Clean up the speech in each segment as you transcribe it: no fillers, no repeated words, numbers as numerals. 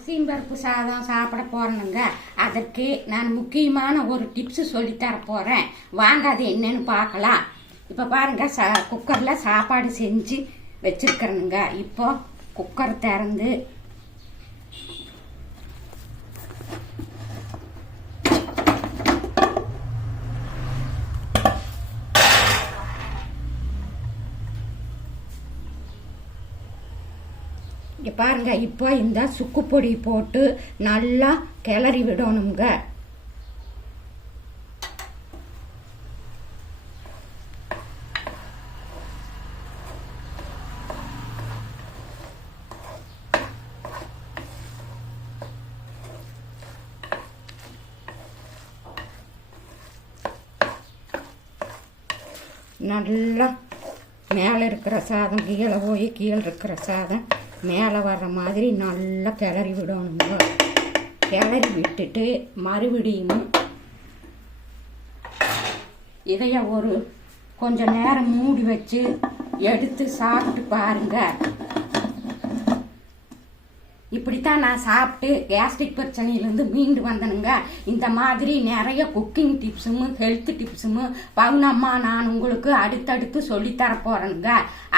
அரிசியும் பருப்பு சாதம் சாப்பிட போகிறேனுங்க. அதற்கு நான் முக்கியமான ஒரு டிப்ஸு சொல்லித்தர போகிறேன். வாங்க அது என்னன்னு பார்க்கலாம். இப்போ பாருங்கள், குக்கரில் சாப்பாடு செஞ்சு வச்சுருக்கிறேனுங்க. இப்போ குக்கர் திறந்து இங்கே பாருங்க, இப்போ இந்த சுக்கு பொடி போட்டு நல்லா கிளறி விடணுங்க. நல்லா மேலே இருக்கிற சாதம் கீழே போய் கீழே இருக்கிற சாதம் மேலே வர்ற மாதிரி நல்லா கிளறி விடணுங்க. கிளறி விட்டுட்டு மறுபடியும் இதைய ஒரு கொஞ்சம் நேரம் மூடி வச்சு எடுத்து சாப்பிட்டு பாருங்க. இப்படித்தான் நான் சாப்பிட்டு கேஸ்ட்ரிக் பிரச்சனையிலேருந்து மீண்டு வந்தனுங்க. இந்த மாதிரி நிறைய குக்கிங் டிப்ஸும் ஹெல்த் டிப்ஸும் பவுனம்மா நான் உங்களுக்கு அடுத்தடுத்து சொல்லித்தர போகிறேனுங்க.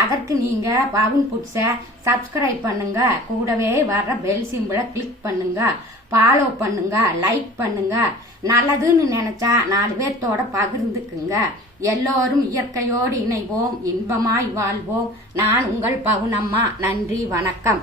அதற்கு நீங்கள் பவுன் ஃபுட்ஸை சப்ஸ்கிரைப் பண்ணுங்க. கூடவே வர்ற பெல் சிம்பிளை கிளிக் பண்ணுங்க. ஃபாலோ பண்ணுங்க, லைக் பண்ணுங்க. நல்லதுன்னு நினச்சா 4 பேர்த்தோட பகிர்ந்துக்குங்க. எல்லோரும் இயற்கையோடு இணைவோம், இன்பமாய் வாழ்வோம். நான் உங்கள் பவுனம்மா. நன்றி, வணக்கம்.